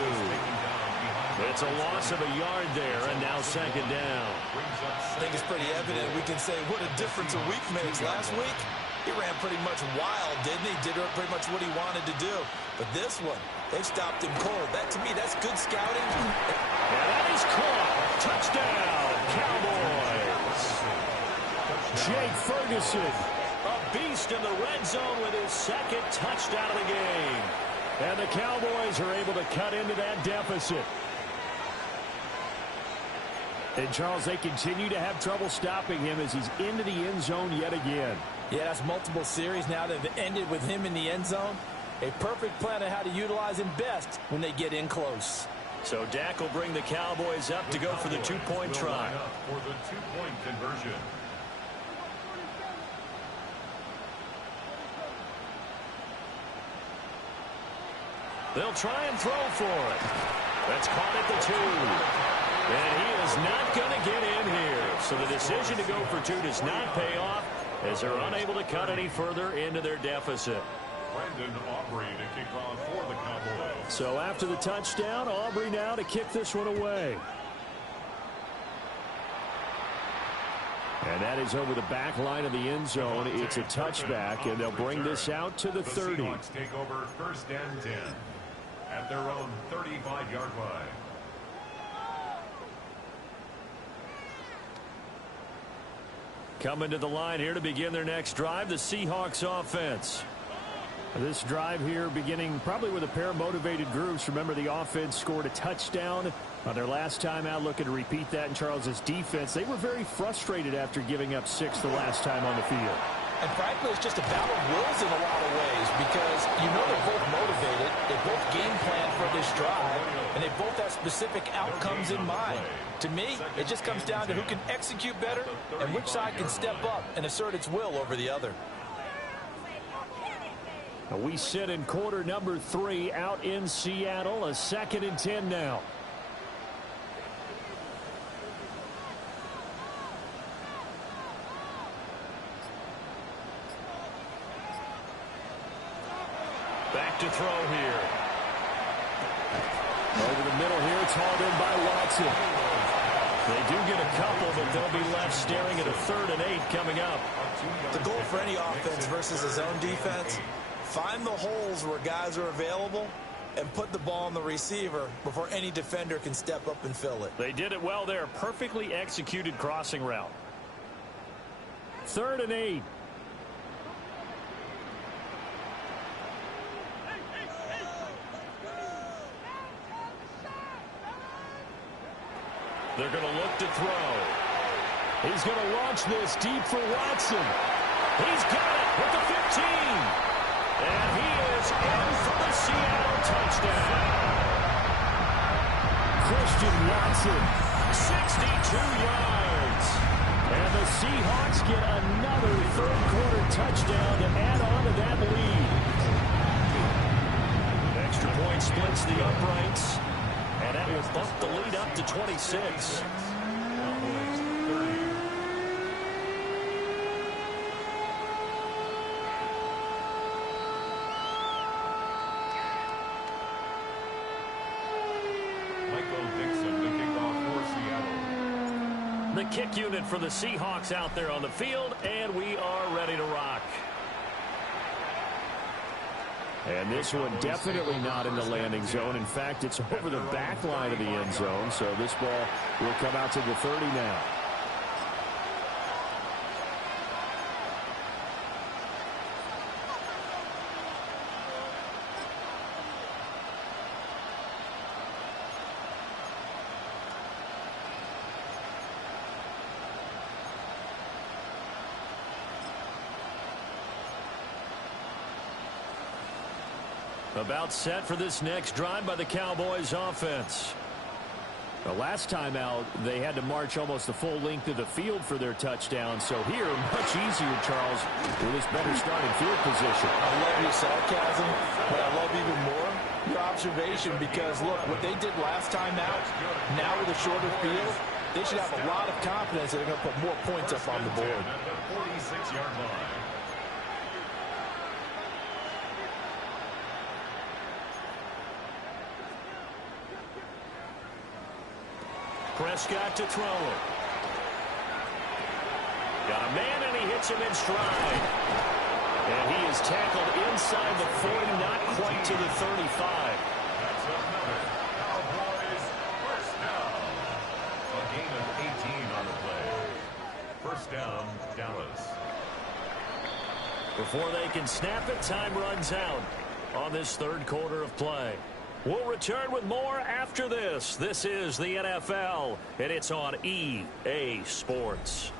It's a loss of a yard there, and now 2nd down. I think it's pretty evident. We can say what a difference a week makes. Last week, he ran pretty much wild, didn't he? Did pretty much what he wanted to do. But this one, they've stopped him cold. That, to me, that's good scouting. And that is caught. Touchdown, Cowboys. Jake Ferguson. A beast in the red zone with his 2nd touchdown of the game. And the Cowboys are able to cut into that deficit. And, Charles, they continue to have trouble stopping him as he's into the end zone yet again. Yeah, that's multiple series now that have ended with him in the end zone. A perfect plan on how to utilize him best when they get in close. So Dak will bring the Cowboys up to go for the 2-point try. For the 2-point conversion. They'll try and throw for it. That's caught at the 2. And he is not going to get in here. So the decision to go for 2 does not pay off as they're unable to cut any further into their deficit. Brandon Aubrey to kick off for the Cowboys. So after the touchdown, Aubrey now to kick this one away. And that is over the back line of the end zone. It's a touchback, and they'll bring this out to the 30. The Seahawks take over 1st and 10 at their own 35-yard line. Coming to the line here to begin their next drive, the Seahawks offense. This drive here beginning probably with a pair of motivated groups. Remember, the offense scored a touchdown on their last time out, looking to repeat that in Charles's defense. They were very frustrated after giving up 6 the last time on the field. And frankly, it's just a battle of wills in a lot of ways because you know they're both motivated, they both game plan for this drive, and they both have specific outcomes in mind. To me, it just comes down to who can execute better and which side can step up and assert its will over the other. We sit in quarter number 3 out in Seattle. A 2nd and 10 now. Back to throw here. Over the middle here, it's hauled in by Watson. They do get a couple, but they'll be left staring at a 3rd and 8 coming up. The goal for any offense versus a zone defense, find the holes where guys are available and put the ball on the receiver before any defender can step up and fill it. They did it well there. Perfectly executed crossing route. 3rd and 8. They're going to look to throw. He's going to launch this deep for Watson. He's got it with the 15. And he is in for the Seattle touchdown. Christian Watson. 62 yards. And the Seahawks get another 3rd quarter touchdown to add on to that lead. Extra point splits the uprights. And that will bump the lead up to 26. The kick unit for the Seahawks out there on the field, and we are ready to rock. And this one definitely not in the landing zone. In fact, it's over the back line of the end zone, so this ball will come out to the 30 now. About set for this next drive by the Cowboys offense. The last time out, they had to march almost the full length of the field for their touchdown. So here, much easier, Charles, with this better starting field position. I love your sarcasm, but I love even more your observation because, look, what they did last time out, now with a shorter field, they should have a lot of confidence that they're going to put more points up on the board. 46-yard line. Prescott to throw it. Got a man, and he hits him in stride. And he is tackled inside the 40, not quite to the 35. That's another Cowboys first down. A gain of 18 on the play. First down, Dallas. Before they can snap it, time runs out on this 3rd quarter of play. We'll return with more after this. This is the NFL, and it's on EA Sports.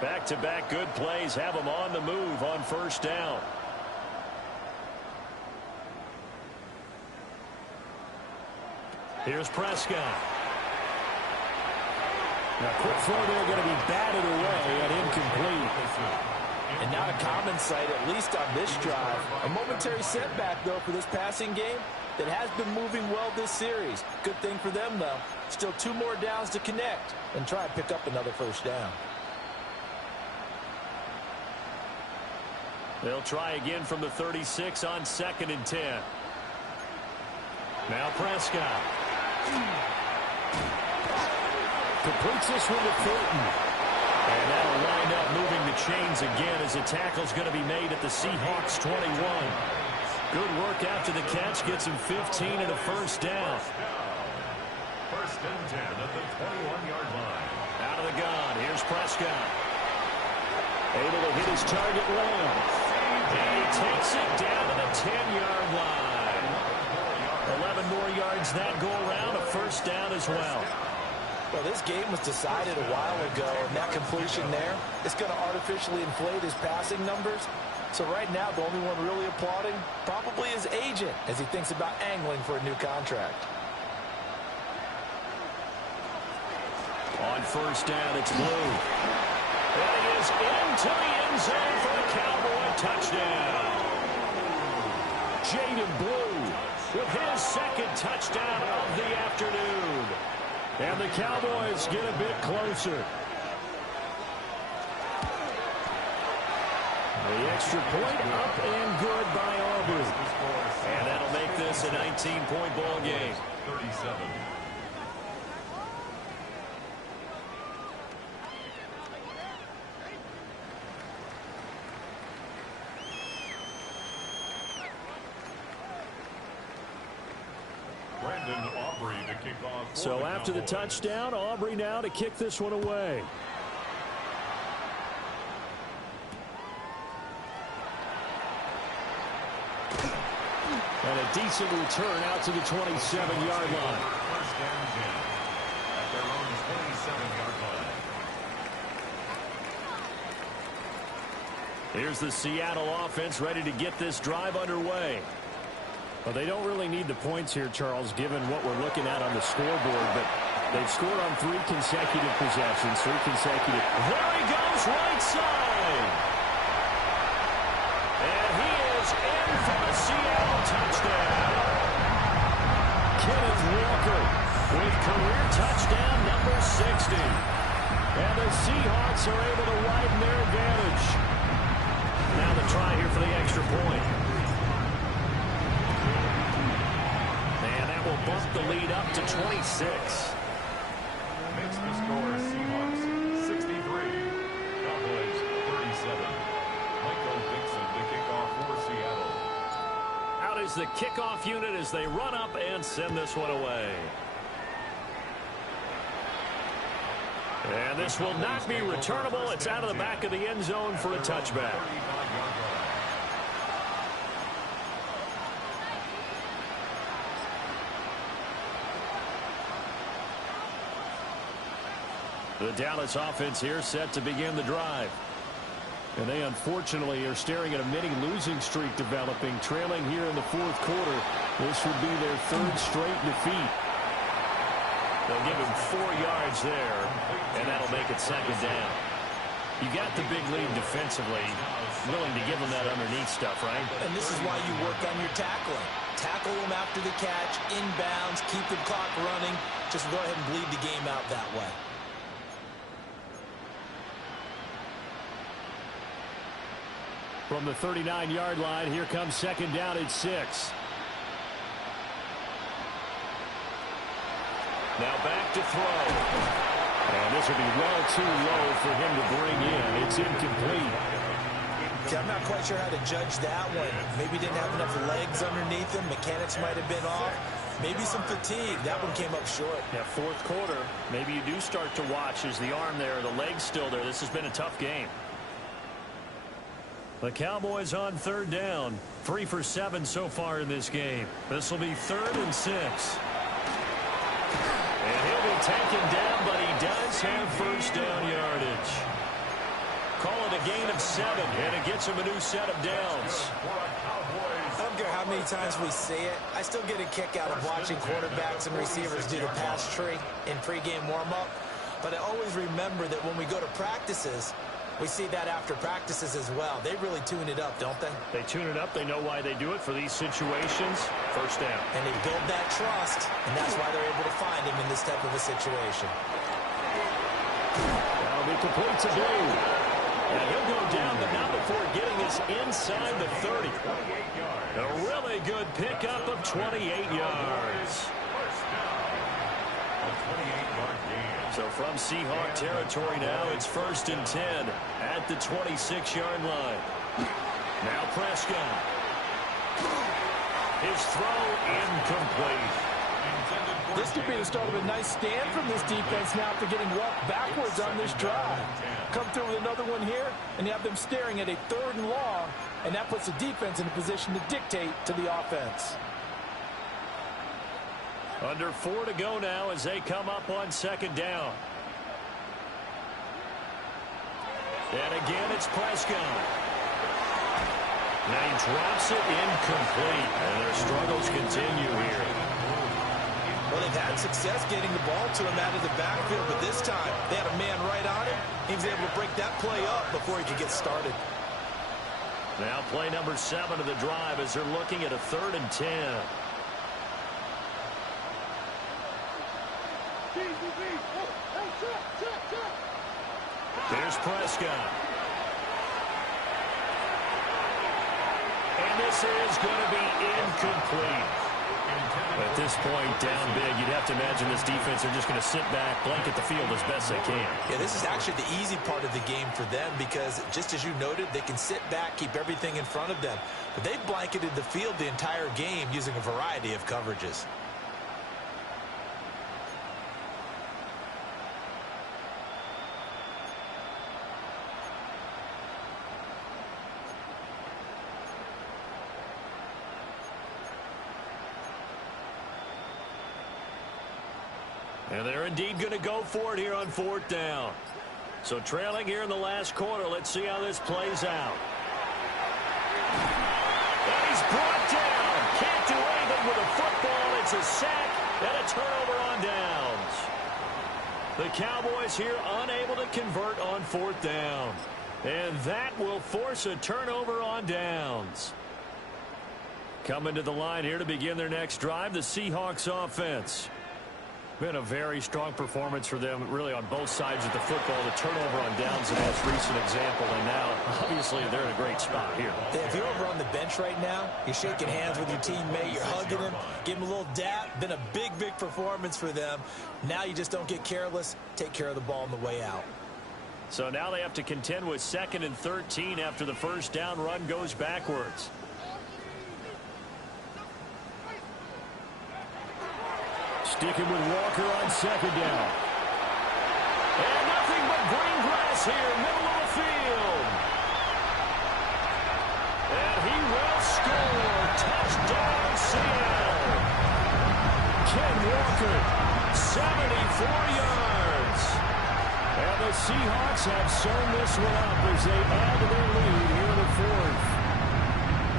Back-to-back good plays have them on the move on first down. Here's Prescott. Now, quick throw there going to be batted away and incomplete. And not a common sight, at least on this drive. A momentary setback, though, for this passing game that has been moving well this series. Good thing for them, though. Still 2 more downs to connect and try and pick up another first down. They'll try again from the 36 on 2nd and 10. Now Prescott. Completes this one to Thornton. And that'll wind up moving the chains again as the tackle's going to be made at the Seahawks 21. Good work after the catch. Gets him 15 and a first down. First and 10 at the 21-yard line. Out of the gun. Here's Prescott. Able to hit his target well. And he takes it down to the 10-yard line. 11 more yards that go around. A first down as well. Well, this game was decided a while ago, and that completion there is going to artificially inflate his passing numbers. So right now, the only one really applauding probably his agent as he thinks about angling for a new contract. On first down, it's Blue. And he is into the end zone for the Cowboy touchdown. Jaden Blue with his second touchdown of the afternoon. And the Cowboys get a bit closer. The extra point up and good by Aubrey. And that'll make this a 19-point ball game. 37. Aubrey to kick off. So after the touchdown, Aubrey now to kick this one away. And a decent return out to the 27-yard line. First down 10 at their own 27-yard line. Here's the Seattle offense ready to get this drive underway. Well, they don't really need the points here, Charles, given what we're looking at on the scoreboard, but they've scored on 3 consecutive possessions, 3 consecutive. There he goes, right side. And he is in for the Seattle touchdown. Kenneth Walker with career touchdown number 60. And the Seahawks are able to widen their advantage. Now the try here for the extra point. Will bump the lead up to 26. Makes the score Seahawks 63. Cowboys 37. Michael Dixon to kick off for Seattle. Out is the kickoff unit as they run up and send this one away. And this will not be returnable. It's out of the back of the end zone for a touchback. The Dallas offense here set to begin the drive. And they unfortunately are staring at a mini losing streak developing, trailing here in the 4th quarter. This would be their 3rd straight defeat. They'll give him 4 yards there, and that'll make it 2nd down. You got the big lead defensively, willing to give them that underneath stuff, right? And this is why you work on your tackling. Tackle them after the catch, inbounds, keep the clock running. Just go ahead and bleed the game out that way. From the 39-yard line, here comes 2nd down at 6. Now back to throw. And this will be well too low for him to bring in. It's incomplete. See, I'm not quite sure how to judge that one. Maybe didn't have enough legs underneath him. Mechanics might have been off. Maybe some fatigue. That one came up short. Yeah, 4th quarter. Maybe you do start to watch. Is the arm there, the leg's still there? This has been a tough game. The Cowboys on 3rd down. 3 for 7 so far in this game. This will be 3rd and 6. And he'll be taken down, but he does have 1st down yardage. Call it a gain of 7, and it gets him a new set of downs. I don't care how many times we see it. I still get a kick out of watching quarterbacks and receivers do the pass tree in pregame warm-up. But I always remember that when we go to practices, we see that after practices as well. They really tune it up, don't they? They tune it up. They know why they do it for these situations. 1st down. And they build that trust, and that's why they're able to find him in this type of a situation. That'll be complete to Blue. And he'll go down, but not before getting us inside the 30. A really good pickup of 28 yards. A 28-yard gain. So from Seahawk territory now, it's 1st and 10 at the 26-yard line. Now Prescott. His throw incomplete. This could be the start of a nice stand from this defense now after getting walked backwards on this drive. Come through with another one here, and you have them staring at a 3rd and long, and that puts the defense in a position to dictate to the offense. Under 4 to go now as they come up on 2nd down. And again, it's Prescott. Now he drops it incomplete, and their struggles continue here. Well, they've had success getting the ball to him out of the backfield, but this time they had a man right on him. He was able to break that play up before he could get started. Now play number 7 of the drive as they're looking at a 3rd and 10. Here's Prescott. And this is going to be incomplete. At this point, down big, you'd have to imagine this defense are just going to sit back, blanket the field as best they can. Yeah, this is actually the easy part of the game for them because, just as you noted, they can sit back, keep everything in front of them. But they've blanketed the field the entire game using a variety of coverages. And they're indeed going to go for it here on 4th down. So trailing here in the last quarter. Let's see how this plays out. And he's brought down. Can't do anything with a football. It's a sack and a turnover on downs. The Cowboys here unable to convert on 4th down. And that will force a turnover on downs. Coming to the line here to begin their next drive, the Seahawks offense. Been a very strong performance for them, really, on both sides of the football. The turnover on downs, the most recent example, and now, obviously, they're in a great spot here. Yeah, if you're over on the bench right now, you're shaking hands with your teammate, you're hugging him, give him a little dap. Been a big, big performance for them. Now you just don't get careless. Take care of the ball on the way out. So now they have to contend with 2nd and 13 after the first down run goes backwards. Sticking with Walker on 2nd down. And nothing but green grass here, middle of the field. And he will score. Touchdown, Seattle. Ken Walker, 74 yards. and the Seahawks have sewn this one up as they add to their lead here in the 4th.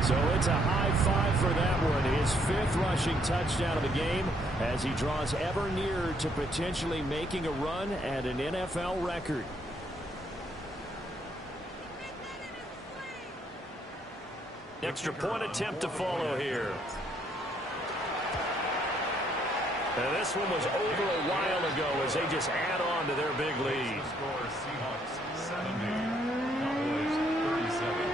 So it's a high 5 for that one. His 5th rushing touchdown of the game as he draws ever nearer to potentially making a run at an NFL record. Extra point attempt to follow here. And this one was over a while ago as they just add on to their big lead. Score Seahawks 70, Cowboys 37.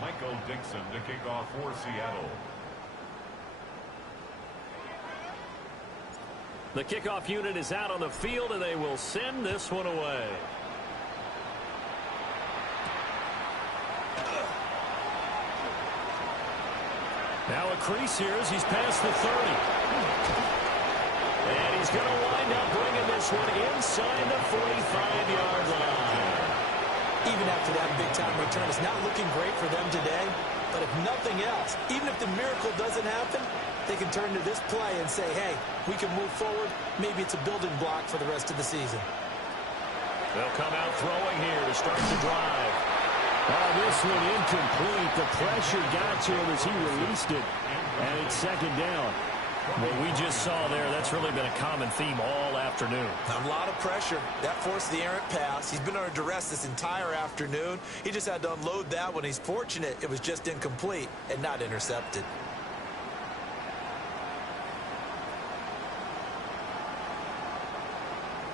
Michael Dixon to kick off for Seattle. The kickoff unit is out on the field, and they will send this one away. Now a crease here as he's past the 30. And he's going to wind up bringing this one inside the 45-yard line. Even after that big-time return, it's not looking great for them today. But if nothing else, even if the miracle doesn't happen, they can turn to this play and say, hey, we can move forward. Maybe it's a building block for the rest of the season. They'll come out throwing here to start the drive. Oh, this one incomplete. The pressure got to him as he released it. And it's 2nd down. What we just saw there, that's really been a common theme all afternoon. A lot of pressure. That forced the errant pass. He's been under duress this entire afternoon. He just had to unload that one. He's fortunate it was just incomplete and not intercepted.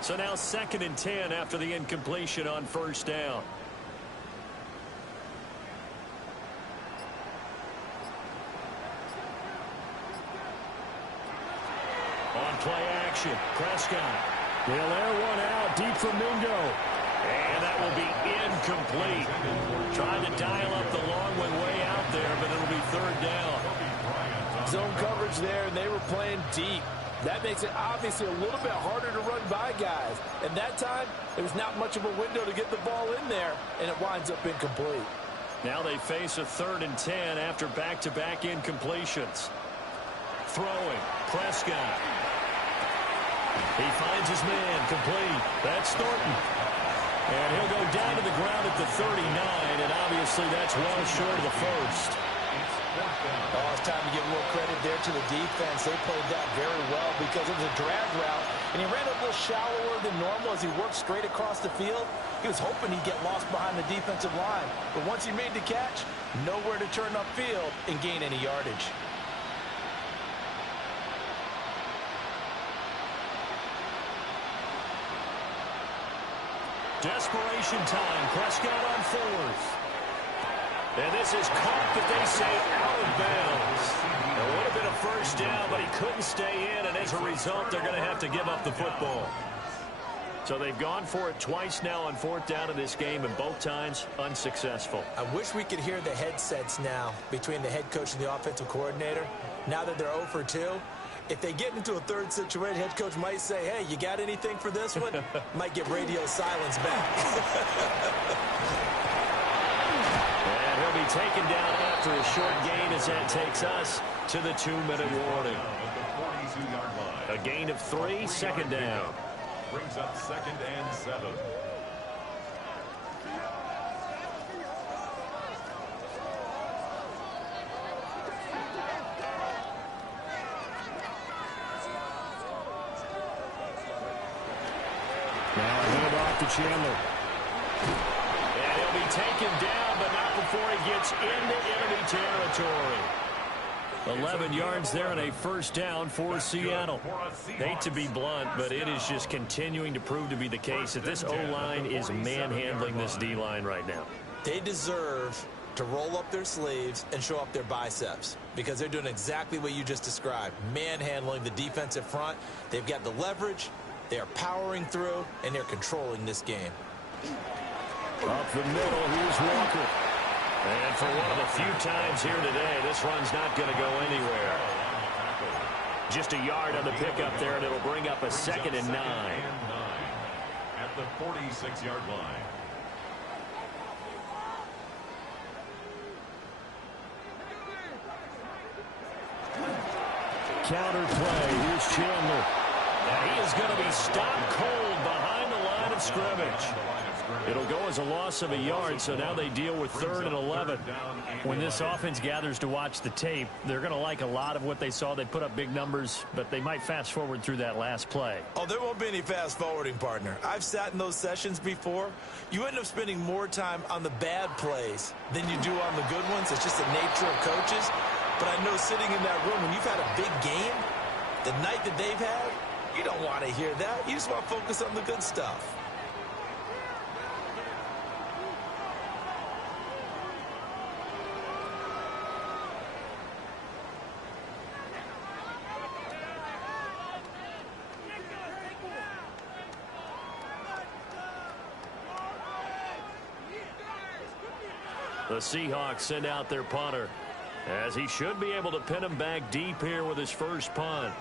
So now 2nd and 10 after the incompletion on 1st down. On play action, Prescott. They'll air one out deep from Mingo. And that will be incomplete. Trying to dial up the long one way out there, but it'll be 3rd down. Zone coverage there, and they were playing deep. That makes it obviously a little bit harder to run by guys. And that time, there's not much of a window to get the ball in there, and it winds up incomplete. Now they face a 3rd and 10 after back-to-back incompletions. Throwing, Prescott. He finds his man, complete. That's Thornton. And he'll go down to the ground at the 39, and obviously that's well short of the first. Oh, it's time to give a little credit there to the defense. They played that very well because it was a drag route, and he ran a little shallower than normal as he worked straight across the field. He was hoping he'd get lost behind the defensive line, but once he made the catch, nowhere to turn upfield and gain any yardage. Desperation time. Prescott on 4th. And this is caught, but they say out of bounds. It would have been a first down, but he couldn't stay in, and as a result, they're going to have to give up the football. So they've gone for it twice now on 4th down in this game, and both times unsuccessful. I wish we could hear the headsets now between the head coach and the offensive coordinator. Now that they're 0 for 2, if they get into a third situation, head coach might say, hey, you got anything for this one? Might get radio silence back. And he'll be taken down after a short gain as that takes us to the 2-minute warning. A gain of 3, 2nd down. Brings up 2nd and 7. Now a handoff to Chandler. And he'll be taken down, but not before he gets into enemy territory. 11 yards there and a first down for Seattle. Hate to be blunt, but it is just continuing to prove to be the case that this O-line is manhandling this D-line right now. They deserve to roll up their sleeves and show up their biceps because they're doing exactly what you just described, manhandling the defensive front. They've got the leverage, they're powering through, and they're controlling this game. Up the middle, here's Walker. And for one of the few times here today, this run's not going to go anywhere. Just a yard on the pickup there, and it'll bring up a 2nd and 9. At the 46-yard line. Counter play, here's Chandler. And he is going to be stopped cold behind the line of scrimmage. It'll go as a loss of a yard, so now they deal with 3rd and 11. When this offense gathers to watch the tape, they're going to like a lot of what they saw. They put up big numbers, but they might fast forward through that last play. Oh, there won't be any fast forwarding, partner. I've sat in those sessions before. You end up spending more time on the bad plays than you do on the good ones. It's just the nature of coaches. But I know sitting in that room, when you've had a big game, the night that they've had, you don't want to hear that. You just want to focus on the good stuff. The Seahawks send out their punter, as he should be able to pin him back deep here with his first punt.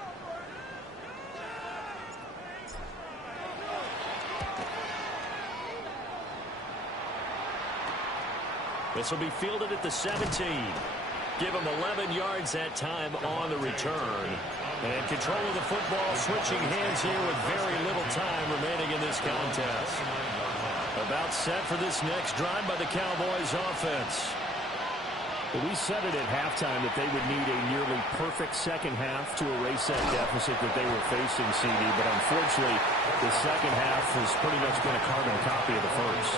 This will be fielded at the 17. Give him 11 yards that time on the return. And control of the football, switching hands here with very little time remaining in this contest. About set for this next drive by the Cowboys offense. We said it at halftime that they would need a nearly perfect second half to erase that deficit that they were facing, CD. But unfortunately, the second half has pretty much been a carbon copy of the first.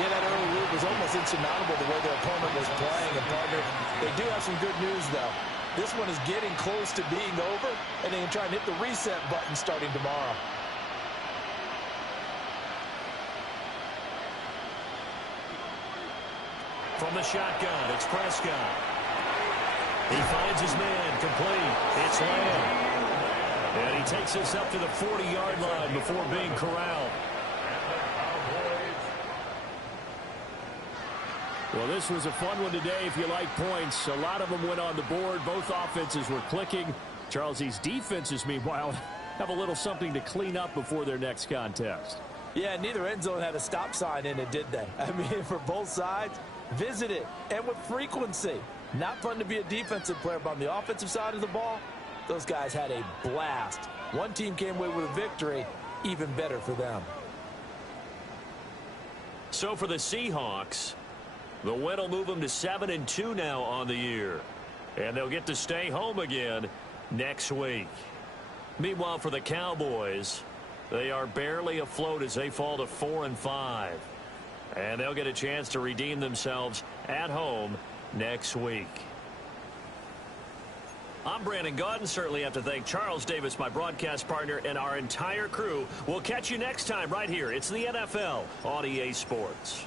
Yeah, that early lead was almost insurmountable the way their opponent was playing. And, partner, they do have some good news, though. This one is getting close to being over, and they can try and hit the reset button starting tomorrow. From the shotgun, it's Prescott. He finds his man, complete. It's Lamb. And he takes us up to the 40-yard line before being corralled. Well, this was a fun one today if you like points. A lot of them went on the board. Both offenses were clicking. Charles, these defenses, meanwhile, have a little something to clean up before their next contest. Yeah, neither end zone had a stop sign in it, did they? I mean, for both sides, visit it, and with frequency. Not fun to be a defensive player, but on the offensive side of the ball, those guys had a blast. One team came away with a victory, even better for them. So for the Seahawks, the win will move them to 7-2 now on the year. And they'll get to stay home again next week. Meanwhile, for the Cowboys, they are barely afloat as they fall to 4-5. And they'll get a chance to redeem themselves at home next week. I'm Brandon Gaudin. Certainly have to thank Charles Davis, my broadcast partner, and our entire crew. We'll catch you next time right here. It's the NFL on EA Sports.